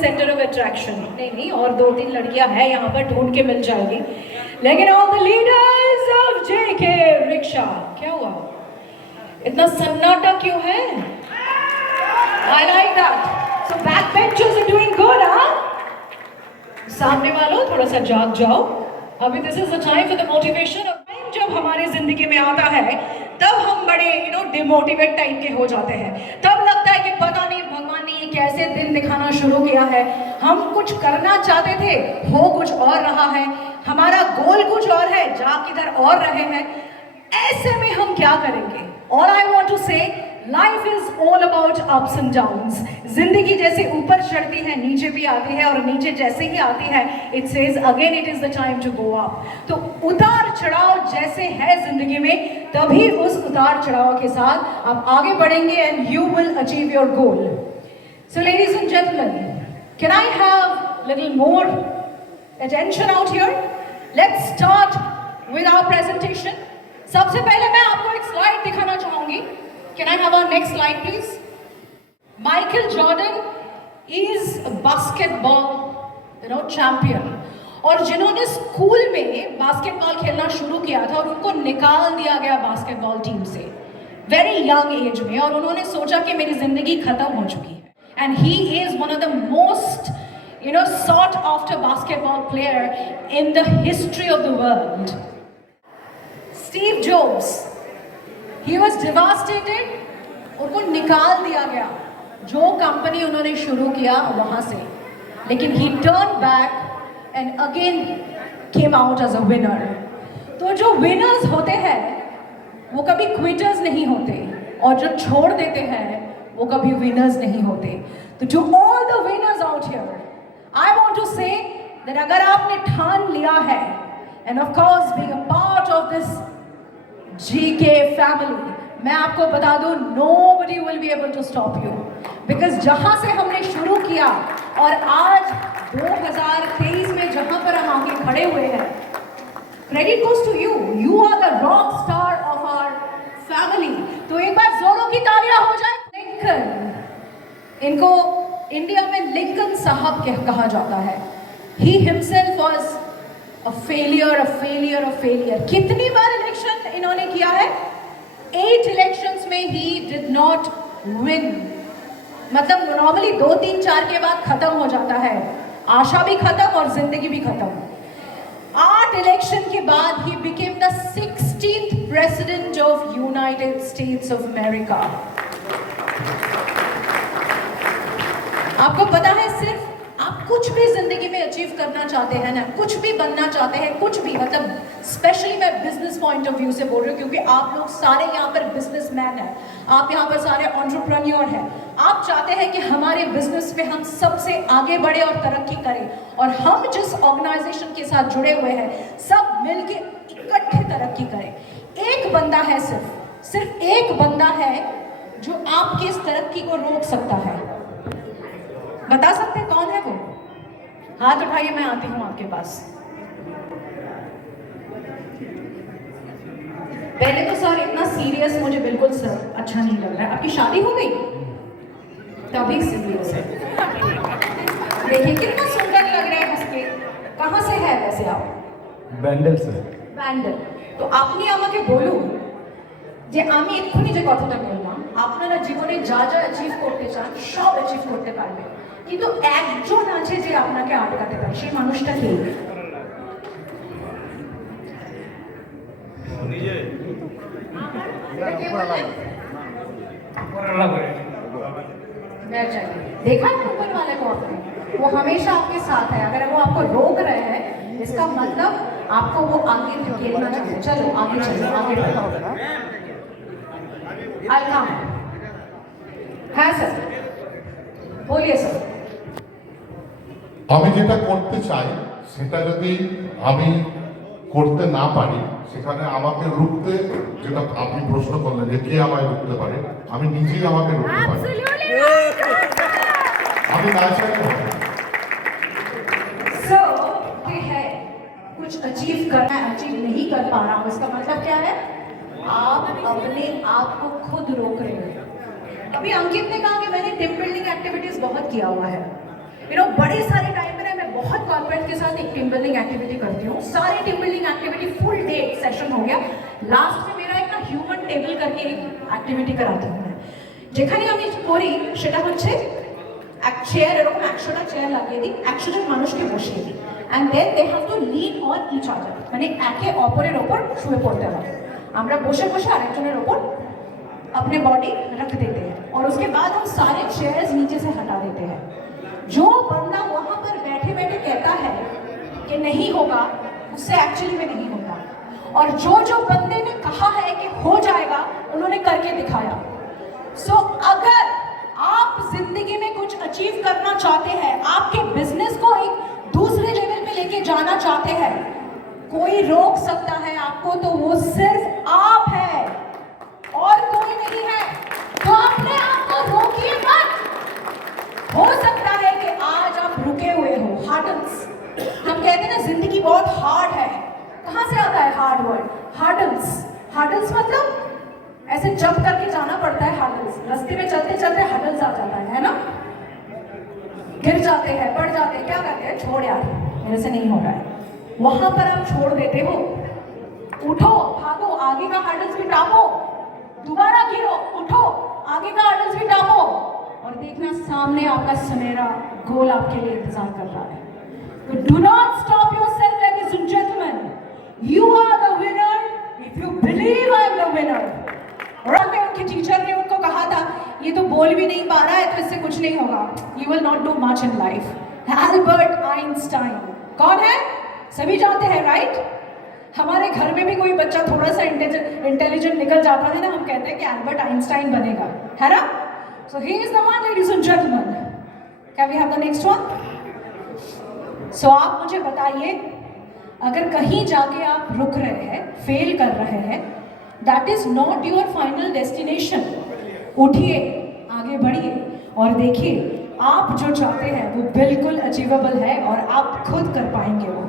Centre of attraction. नहीं, और 2-3 लड़कियां हैं यहाँ पर, ढूंढ के मिल जाएगी। लेकिन all the leaders of JK rickshaw, क्या हुआ? इतना सन्नाटा क्यों है? I like that. So backbenchers are doing good, हाँ? सामने वालों थोड़ा सा जाग जाओ। अभी this is the time for the motivation. और जब हमारे जिंदगी में आता है तब हम बड़े डिमोटिवेट टाइप के हो जाते हैं। तब लगता है कि पता नहीं भगवान ने ये कैसे दिन दिखाना शुरू किया है। हम कुछ करना चाहते थे, हो कुछ और रहा है, हमारा गोल कुछ और है, जा किधर और रहे हैं। ऐसे में हम क्या करेंगे? All I want to say, life is all about ups and downs. जिंदगी जैसे ऊपर चढ़ती है नीचे भी आती है, और नीचे जैसे ही आती है it says again it is the time to go up. तो उतार चढ़ाव जैसे है जिंदगी में, तभी उस उतार चढ़ाव के साथ आप आगे बढ़ेंगे and you will achieve your goal. So ladies and gentlemen, can I have little more attention out here? Let's start with our presentation. सबसे पहले मैं आपको एक स्लाइड दिखाना चाहूंगी। Can I have our next slide, please? Michael Jordan is a basketball, champion. और जिन्होंने school में बास्केटबॉल खेलना शुरू किया था और उनको निकाल दिया गया बास्केटबॉल टीम से वेरी यंग एज में, और उन्होंने सोचा कि मेरी जिंदगी खत्म हो चुकी है। And he is one of the most, sought after basketball player in the history of the world. Steve Jobs. He was devastated, उनको निकाल दिया गया जो कंपनी उन्होंने शुरू किया वहाँ से, लेकिन he turned back and again came out as a winner. तो जो winners होते हैं वो कभी quitters नहीं होते, और जो छोड़ देते हैं वो कभी winners नहीं होते। तो to all the winners out here, I want to say that अगर आपने ठान लिया है, and of course being a part of this GK family, मैं आपको बता दूं, nobody will be able to stop you, because जहां से हमने शुरू किया और आज 2023 में जहां पर हम आगे खड़े हुए हैं, credit goes to you. You are the rock star of our family. तो एक बार जोरों की तालियां हो जाए। लिंकन, इनको इंडिया में लिंकन साहब कहा जाता है। He himself was a failure. कितनी बार इलेक्शन इन्होंने किया है? 8 इलेक्शंस में he did not win. मतलब नॉर्मली 2, 3, 4 के बाद खत्म हो जाता है, आशा भी खत्म और जिंदगी भी खत्म। 8 इलेक्शन के बाद he became the 16th president of United States of America. आपको पता है, सिर्फ आप कुछ भी जिंदगी में अचीव करना चाहते हैं ना, कुछ भी बनना चाहते हैं, कुछ भी, मतलब स्पेशली मैं बिजनेस पॉइंट ऑफ व्यू से बोल रही हूँ, क्योंकि आप लोग सारे यहाँ पर बिजनेसमैन हैं, आप यहाँ पर सारे एंटरप्रेन्योर हैं। आप चाहते हैं कि हमारे बिजनेस में हम सबसे आगे बढ़े और तरक्की करें, और हम जिस ऑर्गेनाइजेशन के साथ जुड़े हुए हैं सब मिलके इकट्ठे तरक्की करें। एक बंदा है, सिर्फ एक बंदा है जो आपकी इस तरक्की को रोक सकता है। बता सकते हैं कौन है वो? हाथ उठाइए, मैं आती हूं आपके पास। पहले तो सर इतना सीरियस मुझे बिल्कुल सर अच्छा नहीं लग रहा है। आपकी शादी हो गई? तभी सीरियस है। देखिए कितना सुंदर लग रहा है हंस के। कहाँ से है वैसे आप? ব্যান্ডেল से। ব্যান্ডেল। তো আপনি আমাকে বলুন যে আমি এক্ষুনি যে কথাটা বললাম, আপনারা জীবনে যা যা অ্যাচিভ করতে চান সব অ্যাচিভ করতে পারবেন, কিন্তু একজন আছে যে আপনাকে আটকাতে পারে, সেই মানুষটা কে? নিজে देखा है ऊपर वाले को आपने? वो हमेशा आपके साथ है। अगर वो आपको रोक रहे हैं इसका मतलब आपको वो आगे धकेलना चाहिए। चलो आगे चलो, आगे बढ़ो। अलकाम है सर, बोलिए सर। আমি যেটা করতে চাই সেটা যদি আমি করতে না পারি, সেখানে আমাকে রুখতে, যেটা আপনি প্রশ্ন করলেন যে কে আমায় রুখতে পারে, আমি নিজেই আমাকে রুখতে পারি। আমি না চাইলে है कुछ अचीव करना है, अचीव नहीं कर पा रहा हूँ, इसका मतलब क्या है? आप अपने आप को खुद रोक रहे हैं। अभी अंकित ने कहा कि मैंने टीम बिल्डिंग एक्टिविटीज बहुत किया हुआ है, बड़े सारे टाइम में ना मैं बहुत कॉर्पोरेट के साथ एक टीम बिल्डिंग एक्टिविटी करती हूँ। सारे team building activity full day session हो गया, लास्ट में मेरा एक ना ह्यूमन टेबल करके एक एक्टिविटी कराती हूँ मैं, যেখানে আমি করি সেটা হচ্ছে এক চেয়ার, এরকম 100টা চেয়ার লাগিয়ে দিই, 100 জন মানুষকে বসিয়ে দিই, and then they have to lean on each other, মানে একে অপরের ওপর শুয়ে পড়তে হবে। আমরা বসে বসে আরেকজনের ওপর अपने बॉडी रख देते हैं और उसके बाद हम सारे चेयर्स नीचे से हटा देते हैं। जो बंदा वहां पर बैठे बैठे कहता है कि नहीं होगा, उससे एक्चुअली में नहीं होता, और जो जो बंदे ने कहा है कि हो जाएगा उन्होंने करके दिखाया। सो अगर आप जिंदगी में कुछ अचीव करना चाहते हैं, आपके बिजनेस को एक दूसरे लेवल पे लेके जाना चाहते हैं, कोई रोक सकता है आपको तो वो सिर्फ आप है और कोई नहीं है। तो अपने आप को रोकिए मत। हो सकता है कि आज आप रुके हुए हो, हार्डल्स, हम कहते हैं ना जिंदगी बहुत हार्ड है, कहां से आता है हार्ड वर्ड? हार्डल्स। हार्डल्स मतलब ऐसे जंप करके जाना पड़ता है, हार्डल्स, रास्ते में चलते चलते हार्डल्स आ जाता है ना, गिर जाते हैं, पड़ जाते हैं, क्या करते हैं? छोड़ यार, मेरे से नहीं हो रहा है। वहां पर आप छोड़ देते हो, उठो, भागो, आगे का हार्डल्स भी टापो, दोबारा गिरो, उठो, आगे का हार्डल्स भी टापो, और देखना सामने आपका सुनहरा गोल आपके लिए इंतजार कर रहा है। तो do not stop yourself, ladies and gentlemen, you are the winner if you believe I am the winner. और मैं उनकी टीचर ने उनको कहा था, ये तो बोल भी नहीं पा रहा है तो इससे कुछ नहीं होगा, you will not do much in life. Albert Einstein कौन है? सभी जानते हैं, राइट? हमारे घर में भी कोई बच्चा थोड़ा सा इंटेलिजेंट निकल जाता है ना, हम कहते हैं कि एल्बर्ट आइंस्टाइन बनेगा, है ना? So he is the one, ladies and gentleman. Can we have the next one? So आप मुझे बताइए, अगर कहीं जाके आप रुक रहे हैं, फेल कर रहे हैं, that is not your final destination. उठिए, आगे बढ़िए और देखिए आप जो चाहते हैं वो बिल्कुल अचीवेबल है और आप खुद कर पाएंगे वो।